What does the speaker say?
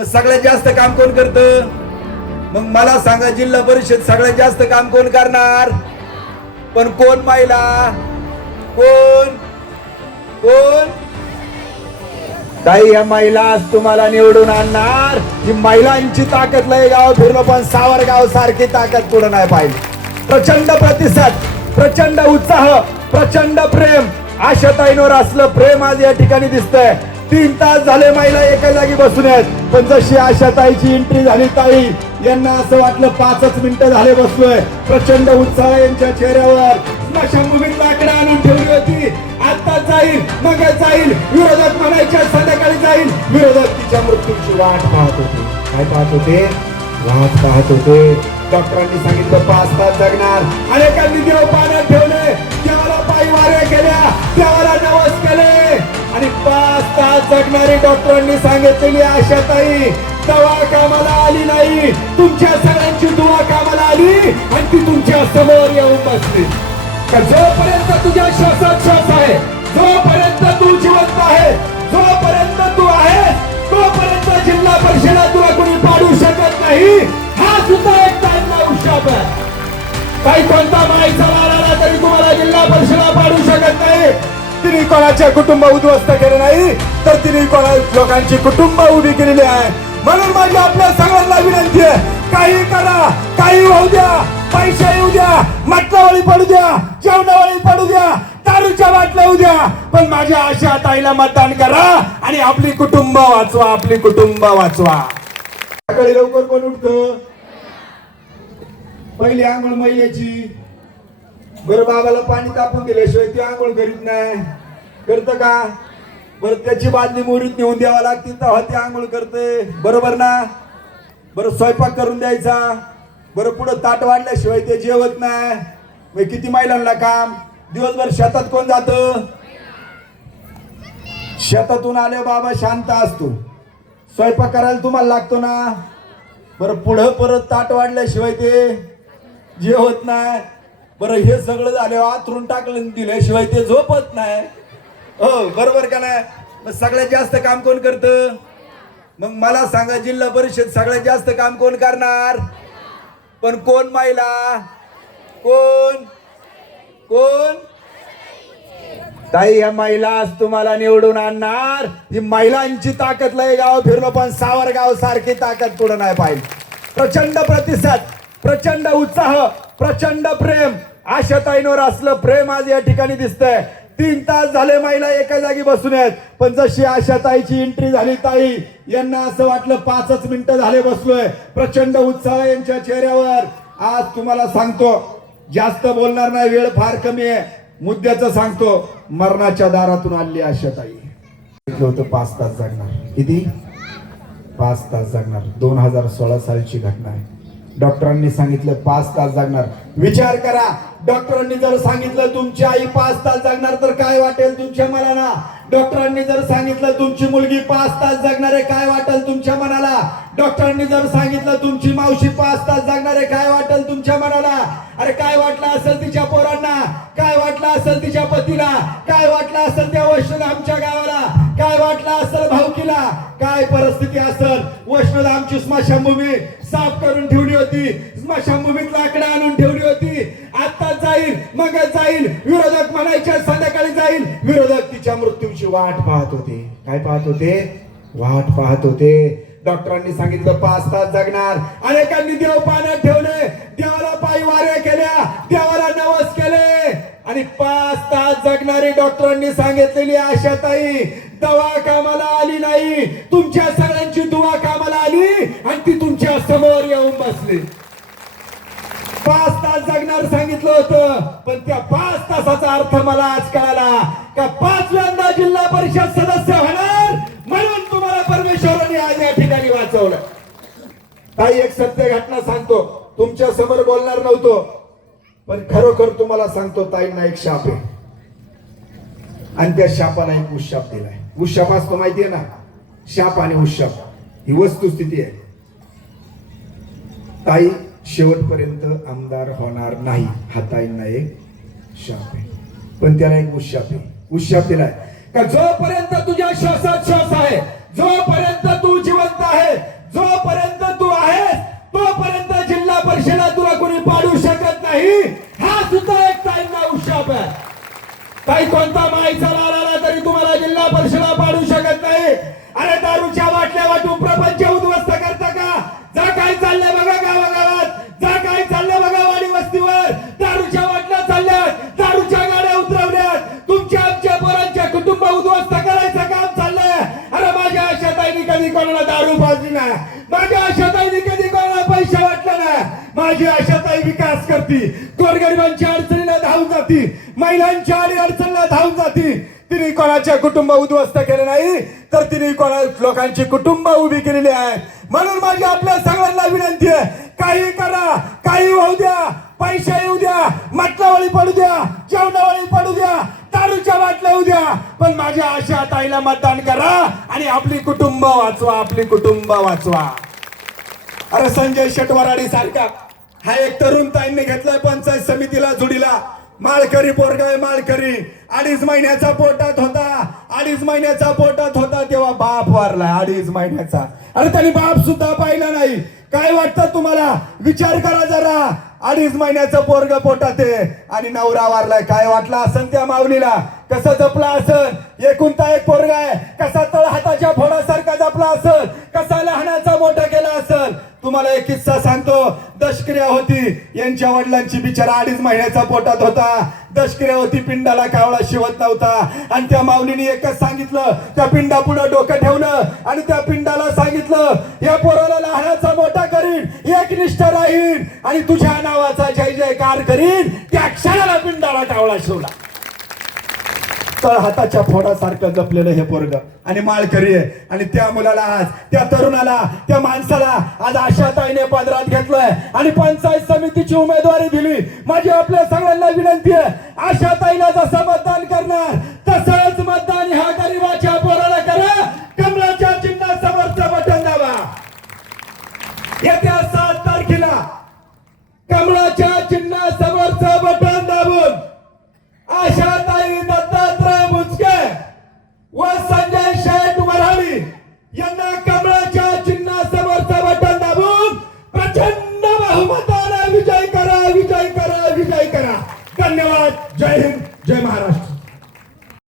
मग सगळ्यात जास्त काम कोण करत? मग मला सांगा जिल्हा परिषद सगळ्यात जास्त काम कोण करणार? पण कोण महिला? कोण? कोण? काही या महिला तुम्हाला निवडून आणणार. ही महिलांची ताकद लय गाव फिरलो पण सावरगाव सारखी ताकद पुढे नाही पाहिजे प्रचंड प्रतिसाद प्रचंड उत्साह प्रचंड प्रेम. आशाताईंवर असलं प्रेम आज या ठिकाणी दिसतंय. तीन तास झाले महिला एका जागी बसून आहेत. पण जशी आशा ताईची एंट्री झाली ताई यांना असं वाटलं पाचच मिनिटं झाले बसलोय. प्रचंड उत्साह यांच्या चेहऱ्यावर. स्मशानभूमीत लाकडं आणून ठेवली होती. आता जाईल मग जाईल. विरोधक म्हणायच्या संध्याकाळी जाईल. विरोधक तिच्या मृत्यूची वाट पाहत होते. काय पाहत होते? वाट पाहत होते. डॉक्टरांनी सांगितलं पाच तास जगणार. अनेकांनी देव पाण्यात ठेवले. देवाला पायी वाऱ्या केल्या. देवाला नवस केले. पाच डॉक्टरांनी सांगितलेली आशाताई दवा कामाला आली नाही. तुमच्या सगळ्यांची दुवा कामाला आली आणि ती तुमच्यासमोर येऊन बसली. का जोपर्यंत तुझ्या श्वासात श्वास आहे जोपर्यंत तू जिवंत आहे जोपर्यंत तू आहे तोपर्यंत जिल्हा परिषदा तुला कोणी पाडू शकत नाही. हा सुद्धा एक चांगला उशाप आहे. काही कोणता माईचा वार आला तरी तुम्हाला जिल्हा परिषदा पाडू शकत नाही. तिने कोणाचे कुटुंब उद्ध्वस्त केले नाही तर तिने कोणा लोकांची कुटुंब उभी केलेली आहे. म्हणून माझी आपल्या सगळ्यांना विनंती आहे काही करा काही होऊ द्या पैसे येऊ द्या मटणावळी पडू द्या जेवणावळी पडू द्या दारूच्या बाटल्या येऊ द्या. पण माझ्या आशा ताईला मतदान करा आणि आपली कुटुंब वाचवा आपली कुटुंब वाचवा. सकाळी लवकर कोण उठत? पहिली आंघोळ महिन्याची बरं बाबाला पाणी तापून दिल्याशिवाय ती आंघोळ करीत नाही. करत का? बरं त्याची बादली मोरीत नेऊन द्यावा लागते तेव्हा ती आंघोळ करते. बरोबर ना? बरं स्वयंपाक करून द्यायचा. बरं पुढं ताट वाढल्याशिवाय ते जेवत नाही. मग किती महिलांना काम? दिवसभर शेतात कोण जात? शेतातून आले बाबा शांत असतो. स्वयंपाक करायला तुम्हाला लागतो ना? बरं पुढं परत ताट वाढल्याशिवाय ते जेवत नाही. बरं हे सगळं झालं आतरून टाकलं दिल्याशिवाय ते झोपत नाही. हो बरोबर का नाही? मग सगळ्यात जास्त काम कोण करत? मग मला सांगा जिल्हा परिषद सगळ्यात जास्त काम कोण करणार? पण कोण महिला? कोण? कोण? ताई या महिला आज तुम्हाला निवडून आणणार. ही महिलांची ताकद लय गाव फिरलो पण सावरगाव सारखी ताकद पुढे नाही पाहिजे प्रचंड प्रतिसाद प्रचंड उत्साह प्रचंड प्रेम आशाताईंवर असलं प्रेम आज या ठिकाणी दिसतंय. तीन तास झाले महिला एका जागी बसून आहेत. पण जशी आशाताईची एंट्री झाली ताई यांना असं वाटलं पाचच मिनिटं झाले बसलोय. प्रचंड उत्साह यांच्या चेहऱ्यावर. आज तुम्हाला सांगतो जास्त बोलणार नाही वेळ फार कमी आहे. मुद्द्याचं सांगतो मरणाच्या दारातून आली आशाताई. सांगितलं होतं पाच तास जगणार. किती? पाच तास जगणार. दोन हजार सोळा सालची घटना आहे. डॉक्टरांनी सांगितलं पाच तास जगणार. विचार करा डॉक्टरांनी जर सांगितलं तुमची आई पाच तास जगणार तर काय वाटेल तुमच्या मनाला? डॉक्टरांनी जर सांगितलं तुमची मुलगी पाच तास जगणार आहे काय वाटेल तुमच्या मनाला? डॉक्टरांनी जर सांगितलं तुमची मावशी पाच तास जगणार आहे काय वाटेल तुमच्या मनाला? अरे काय वाटलं असेल तिच्या पोरांना? काय वाटलं असेल तिच्या पतीला? काय वाटलं असेल त्या वैष्णव आमच्या गावाला? काय वाटलं असेल भाऊकीला? काय परिस्थिती असेल? वैष्णव आमची स्मशानभूमी साफ करून ठेवली होती. स्मशानभूमीत लाकडं आणून ठेवली जाईल. विरोधक म्हणायच्या संध्याकाळी जाईल. विरोधक तिच्या मृत्यूची वाट पाहत होते. काय पाहत होते? वाट पाहत होते. डॉक्टरांनी सांगितलं पाच तास जगणार. अनेकांनी देव पाण्यात ठेवले. देवाला पायी वाऱ्या केल्या. देवाला नवस केले. आणि पाच तास जगणारी डॉक्टरांनी सांगितलेली आशाताई दवा कामाला आली नाही. तुमच्या सगळ्यांची दुवा कामाला आली आणि ती तुमच्यासमोर येऊन बसली. पाच तास जगणार सांगितलं होतं. पण त्या पाच तासाचा अर्थ मला आज कळाला. का पाचव्यांदा जिल्हा परिषद सदस्य होणार? म्हणून तुम्हाला परमेश्वराने आज या ठिकाणी वाचवलं. काही एक सत्य घटना सांगतो. तुमच्यासमोर बोलणार नव्हतो. पण खरोखर तुम्हाला सांगतो ताईंना एक शाप आहे. आणि त्या शापाला एक उशाप दिलाय. उशाप असतो माहितीये ना? शाप आणि उशाप. ही वस्तुस्थिती आहे. ताई शेवटपर्यंत आमदार होणार नाही. हाताईंना एक शाप आहे. पण त्याला एक उशाप आहे. उशाप दिलाय. का जोपर्यंत तुझ्या श्वासात श्वास आहे जोपर्यंत माझ्या आशाताईने कधी कोणाला पैसे वाटला नाही. माझी आशाताई विकास करते. गोरगरिबांच्या अडचणीला धावून जाती. महिलांच्या आणि अडचणीला धावून जाती. तिने कोणाच्या कुटुंब उद्ध्वस्त केले नाही तर तिने कोणा लोकांची कुटुंब उभी केलेली आहे. म्हणून माझी आपल्या सगळ्यांना विनंती आहे काही करा काही होऊ द्या पैसे येऊ द्या मटणावळी पडू द्या जेवणावळी पडू द्या दारूच्या बाटल्या उद्या पण माझ्या आशा ताईला मतदान करा आणि आपली कुटुंब वाचवा आपली कुटुंब वाचवा. अरे संजय शेटवराडी सारखा. हा एक तरुण ताईंनी घेतलाय पंचायत समितीला जुडीला. माळकरी पोरगाय माळकरी. अडीच महिन्याचा पोटात होता. अडीच महिन्याचा पोटात होता तेव्हा बाप वारला अडीच महिन्याचा. अरे त्यांनी बाप सुद्धा पाहिला नाही. काय वाटतं तुम्हाला? विचार करा जरा. अडीच महिन्याचं पोरग पोटात आहे. आणि नवरा वारलाय. काय वाटलं असन त्या माऊलीला? कसं जपला असन? एकुणता एक पोरगा आहे. कसा तळ हाताच्या फोडासारखा जपला असल कसा लहानाचा मोठा केला असल तुम्हाला एक किस्सा सांगतो. दशक्रिया होती. यांच्या वडिलांची बिचारा अडीच महिन्याचा पोटात होता. दशक्रिया होती पिंडाला कावळा शिवत नव्हता. आणि त्या माऊलीने एकच सांगितलं त्या पिंडा पुढे डोकं ठेवलं आणि त्या पिंडाला सांगितलं या पोराला लहान येईन आणि तुझ्या नावाचा जय जयकार करीन त्या क्षणाला पिंडाला टावळा शिवला. तळ हाताच्या फोडासारखं जपलेलं हे पोरग. आणि माळकरी आहे. आणि त्या मुलाला आज त्या तरुणाला त्या माणसाला आज आशाताईने पदरात घेतलंय. आणि पंचायत समितीची उमेदवारी दिली. माझी आपल्या सगळ्यांना विनंती आहे. आशाताईला जसं मतदान करणार